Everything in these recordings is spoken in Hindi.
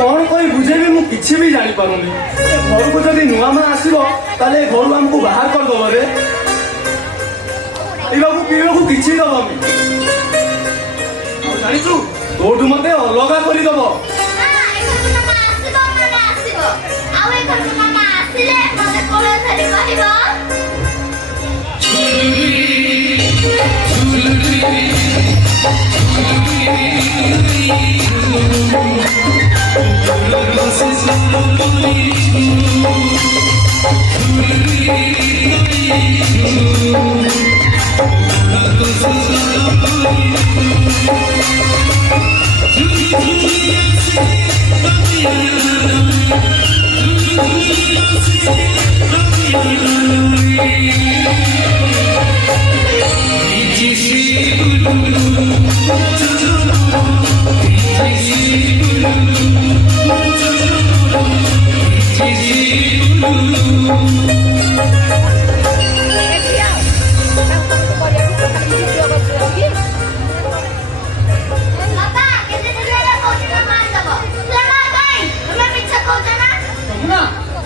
कौन कोई बुझेबी मु किछि भी जानि पारुनी घर को जदि नुआ मा आसीबो ताले घर हमको बाहर कर दबो रे इबाकू पीबाकू किछि दबो जानि छु तोठू मते अलगा करी दबो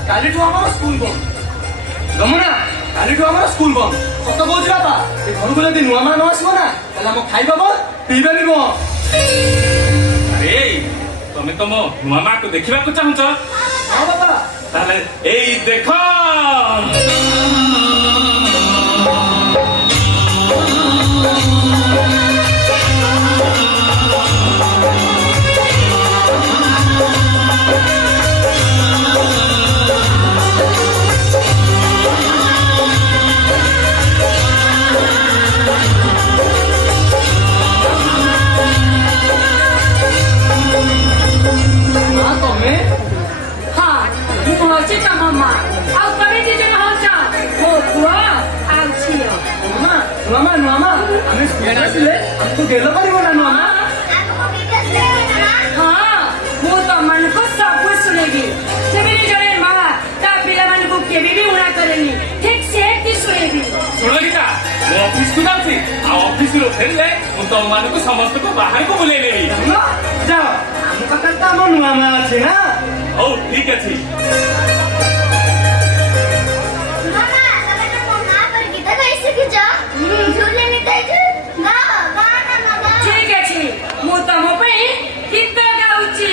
काली हमारा स्कूल बंद गमुना काली हमारा स्कूल बंद सत कौच बापा घर को जब नुआ मान आसब ना हम खाइबा बंद पीबा भी बंद अरे तुम तुम नुआ माँ को देखा चाहूच हाँ बापा ताले एई देख हमको गेलो परिबो ना मामा हां मु तो मन को सब कुछ सुनेगी सेबेनी जने मां ता पिला मन को केबे भी उड़ा करेनी ठीक से ती सुनेगी सुनो गीता मैं ऑफिस को जाऊँ आ ऑफिस रो फेरले मु तो मान को समस्त को बाहर को बुले लेबी जाओ हम पकड़ता मन मामा আছে ना ओ ठीक अछि मामा तबे तो मामा पर गीता कैसे की जा झूले निकल जा ठीक है मु तम गीत गाउची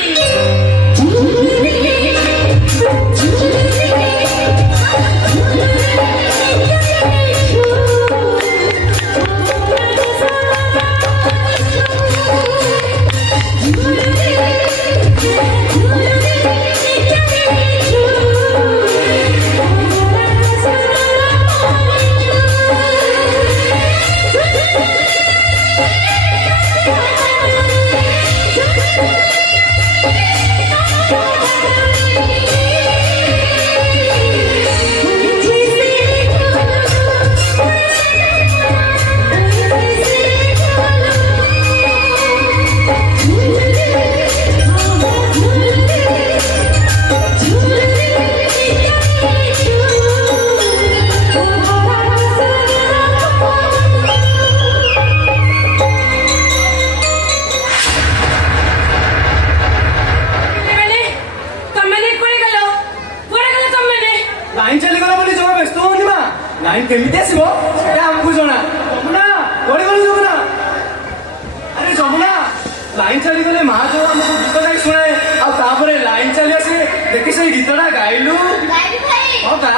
लाइन चली गले महाजो हमको गीत गाई सुनाए ଆଉ ତାପରେ ଲାଇନ ଚାଲି ଆସି ଦେଖି ସେଇ ଗୀତଟା ଗାଇଲୁ ଗାଇବି ଭାଇ ହଁ ଗା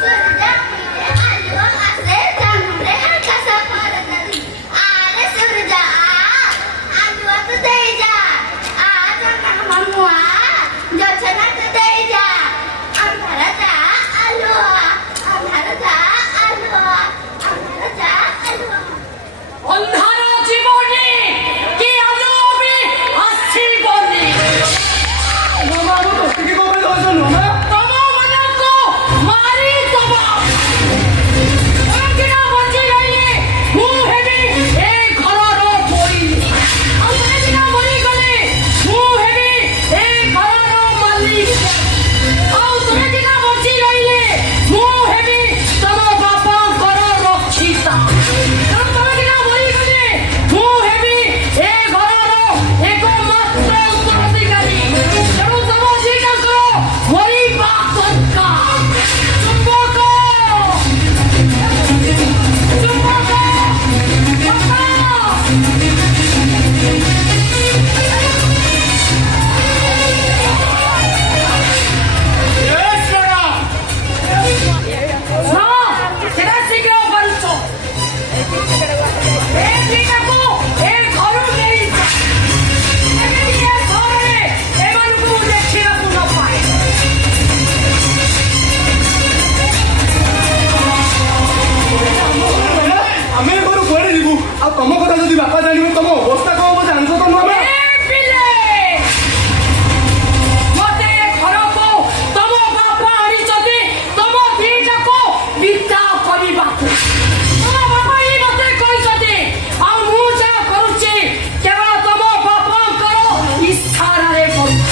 ସୂର୍ଯ୍ୟ ଆଲୁଅ ଆସେ ଚାନ୍ଦରେ ଆକାଶ ପରଦଲି ଆରେ ସୂର୍ଯ୍ୟ ଆଲୁଅ ତୁ ଦେଇ ଯା ଆ ଚନ୍ଦନ ମମୁଆ ଯୋଛନା ତୁ ଦେଇ ଯା ଅନ୍ଧାର ଯା ଆଲୁଅ ଅନ୍ଧାର ଯା ଆଲୁଅ ଅନ୍ଧାର ଯା ଆଲୁଅ ଅନ୍ଧାର ଜୀବନି କି ଆଲୁଅ ବି ଆସିବନି ମାମା ମୁଁ ଟିକେ କଣ ପାଇଁ ଧରିଛ ମାମା ତମମାନଙ୍କୁ ମାରିଦବ ଏମିତିକା ବଞ୍ଚି ରହିଲେ ମୁଁ ହେବି ଏ ଘରର ବୋଇଲି ଆଉ ଏମିତିକା ମରିଗଲେ ମୁଁ ହେବି ଏ ଘରର ମାଲିକ ଆଉ ଏମିତିକା ବଞ୍ଚି ରହିଲେ ମୁଁ ହେବି ତମ ବାପାଙ୍କର ରକ୍ଷିତା ତେଣୁ ତମେତିକା ମରିଗଲେ ମୁଁ ହେବି ଏ ଘରର ଏକମାତ୍ର ଉତ୍ତରାଧିକାରୀ ତେଣୁ ତମ ଦିଟାଙ୍କର ମରିବା ଦରକାର ଚୁମ୍ବକ ଚୁମ୍ବକ ସେଟା ଶୀଘ୍ର କରୁଛ ଏ ଦିଟାକୁ ଏ ଘରୁ ନେଇଯା ଏମିତି ଏ ଘରେ ଏମାନଙ୍କୁ ଦେଖିବାକୁ ନ ପାଏ ଆମେ ଏ ଘରୁ କୁଆଡେ ଯିବୁ ଆଉ ତମ କଥା ଯଦି ବାପା ଜାଣିବେ ତମ ଅବସ୍ଥା କଣ ହବ ଜାଣିଛ ତ ନୁହଁ ଏ ପିଲେ ମତେ ଏ ଘରକୁ ତମ ବାପା ଆଣିଛନ୍ତି ତମ ଦିଟାକୁ ବିଦା କରିବାକୁ ତମ ବାପା ହିଁ ମତେ କହିଛନ୍ତି ଆଉ ମୁଁ ଯାହା କରୁଛି କେବଳ ତମ ବାପାଙ୍କର ଇଚ୍ଛାରେ କରୁଛି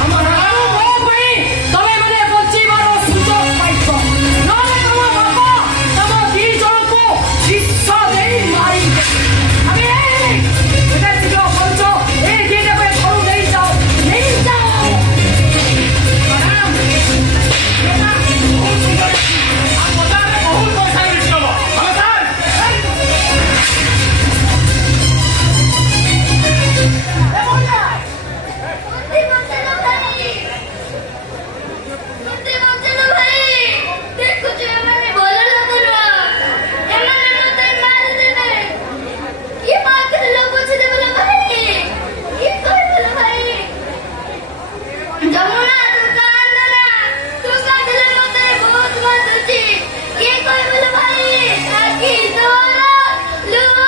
ଆଉ ମୋ ପାଇଁ ତମେ ମାନେ ବଞ୍ଚିବାର ସୁଯୋଗ ପାଇଛ ନହେଲେ ତମ ବାପା ତମ ଦି ଜଣଙ୍କୁ ବିଷ ଦେଇ ମାରିବେ ଆମେ এটা ଶୀଘ୍ର କରୁଛ ଏ ଦିଟାକୁ ଏ ଘରୁ ନେଇଯାଅ ନେଇଯାଅ ମ୍ୟାଡ଼ାମ ଏଟା ବହୁତ ସୁନ୍ଦର ଆଉ ବଜାରରେ ବହୁତ ପଇସା ମିଳିଛି ହବ ହଁ ସାର୍ ମୁକ୍ତି ବଞ୍ଚେଲ ଭାଇ ମୁକ୍ତି ବଞ୍ଚେଲ ଭାଇ ଦେଖୁଛୁ ଏମାନେ ଭଲ ଲୋକ ନୁହଁ ଏମାନେ ମତେ ମାରିଦେବେ କି ପାଖରେ ଲୋକ ବୁଝିଦେବେ ଲୋ ଭାଇ କି କହିବେ ଲୋ ଭାଇ ଯମୁନା ତୁ କାନ୍ଦନା ତୁ କାନ୍ଦିଲେ ମତେ ବହୁତ ବାଧୁଛି କିଏ କହିବେ ଲୋ ଭାଇ ଆଖି ତୋର ଲୁହା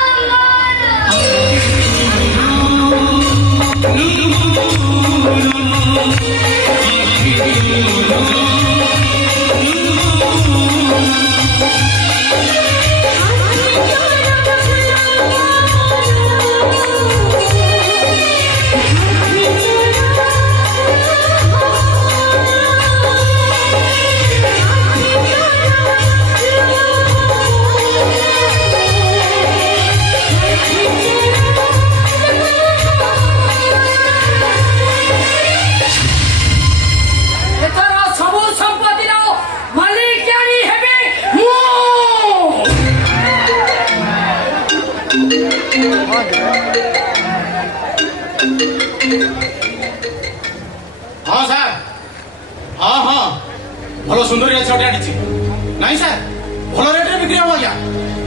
ଏଥର ସବୁ ସମ୍ପତ୍ତିର ମାଲିକାଣୀ ହେବେ ମୁଁ ହଁ ସାର୍ ହଁ ହଁ ଭଲ ସୁନ୍ଦରିଆ ଛଅଟି ଆଣିଛି ନାଇଁ ସାର୍ ଭଲ ରେଟ୍ରେ ବିକ୍ରି ହବ ଆଜ୍ଞା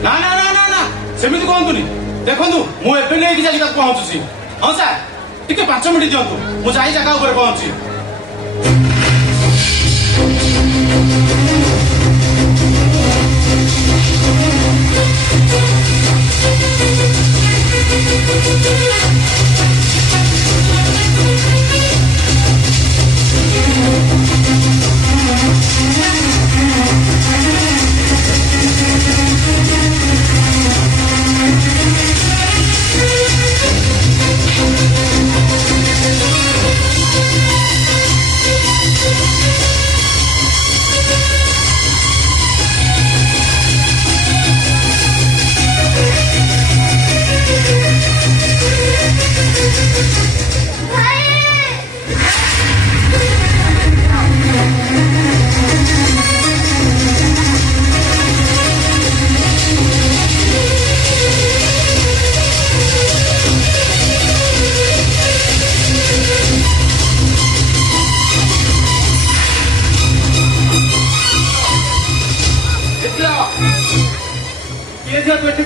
ନା ନା ନା ନା ନା ସେମିତି କୁହନ୍ତୁନି ଦେଖନ୍ତୁ ମୁଁ ଏବେ ନେଇକି ଯାଇକି ତାକୁ ପହଞ୍ଚୁଛି ହଁ ସାର୍ ଟିକେ 5 ମିନିଟ୍ ଦିଅନ୍ତୁ ମୁଁ ଯାଇ ଜାଗା ଉପରେ ପହଞ୍ଚୁଛି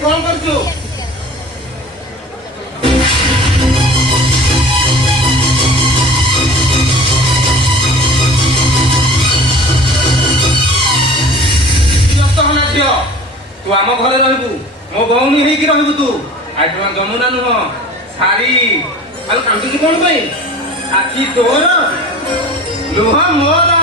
कौन करछु ଝିଅ ତୁ ଆମ ଘରେ ରହିବୁ ମୋ ଭଉଣୀ ହେଇକି ରହିବୁ ତୁ ଆଜି ଯମୁନା ନୁହଁ ଶାଢୀ ଆଉ କାନ୍ଦୁଛୁ କଣ ପାଇଁ ଆଖି ତୋର ଲୁହା ମୋର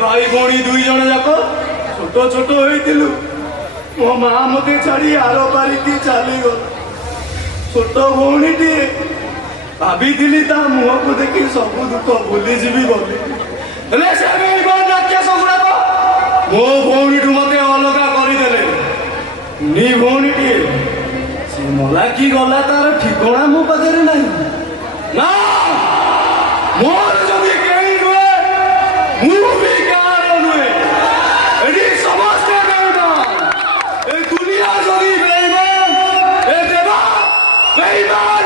भाई भौणी दुई जन जाक छोट छोट होइतिलु मो माँ मते छाड़ी आर पारिकी चलीगल छोट भौणी टी भाभी ता मुह को देखी सब दुख भूली जीवी बोली राक्षस गुड़ाक मो भौणी ठू मते अलगा करदेले नी भौणी टी से मला कि गला तार ठिकणा मो पाखरे नहीं ना मोर जदि केही नुहे मु भी कार नुहे एडी समस्त बेईमान ए दुनिया जदि बेईमान ए देवा बेईमान